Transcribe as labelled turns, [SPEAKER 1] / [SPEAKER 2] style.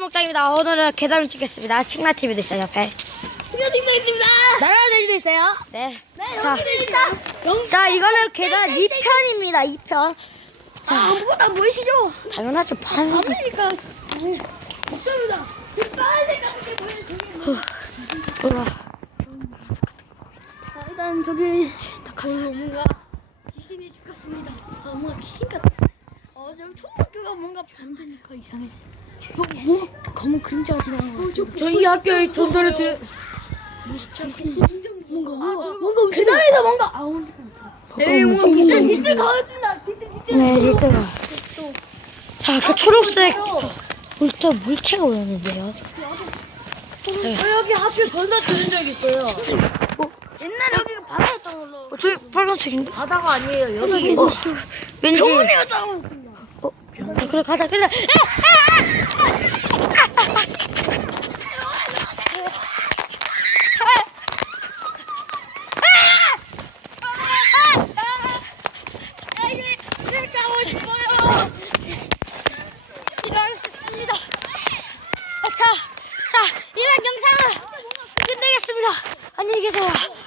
[SPEAKER 1] 목장입니다. 오늘은 계단을 찍겠습니다. 칭나 TV도 있어요 옆에.
[SPEAKER 2] 팀장님도 있습니다.
[SPEAKER 1] 나라 돼지도 있어요. 네.
[SPEAKER 2] 네,
[SPEAKER 1] 자,
[SPEAKER 2] 있습니다.
[SPEAKER 1] 자 이거는 계단 2편입니다. 2편.
[SPEAKER 2] 자,
[SPEAKER 1] 자,
[SPEAKER 2] 아무거나 보이시죠?
[SPEAKER 1] 당연하죠. 반.
[SPEAKER 2] 아메리카. 없습니다. 빨리 가게 보여주세요.
[SPEAKER 1] 우와.
[SPEAKER 2] 자, 일단 저기 그 뭔가 귀신의 집 같습니다. 아, 뭔가 귀신 같아. 어, 여기 초등학교가 뭔가 변되니까 이상해지. 뭐, 뭐 검은 그림자가 지나가는 거.
[SPEAKER 1] 저희 학교에 전설을 들.
[SPEAKER 2] 뭔가 뭔가 뭔가 계단에서 뭔가 아 오늘 에이 뭔가 귀신 뒤뜰 가겠습니다. 뒤뜰 뒤뜰.
[SPEAKER 1] 네, 일단. 자, 그 초록색 물체 물체가 오였는데요. 네.
[SPEAKER 2] 저 여기 학교 전사 들은 적 있어요. 옛날에 여기가 바다였던 걸로.
[SPEAKER 1] 어, 저기 빨간색인데?
[SPEAKER 2] 바다가 아니에요. 여기
[SPEAKER 1] 어, 왠지.
[SPEAKER 2] 병원이었다고.
[SPEAKER 1] 어, 아, 그래 가자. 그래. 아, 자, 자, 이만 영상을 끝내겠습니다. 안녕히 계세요.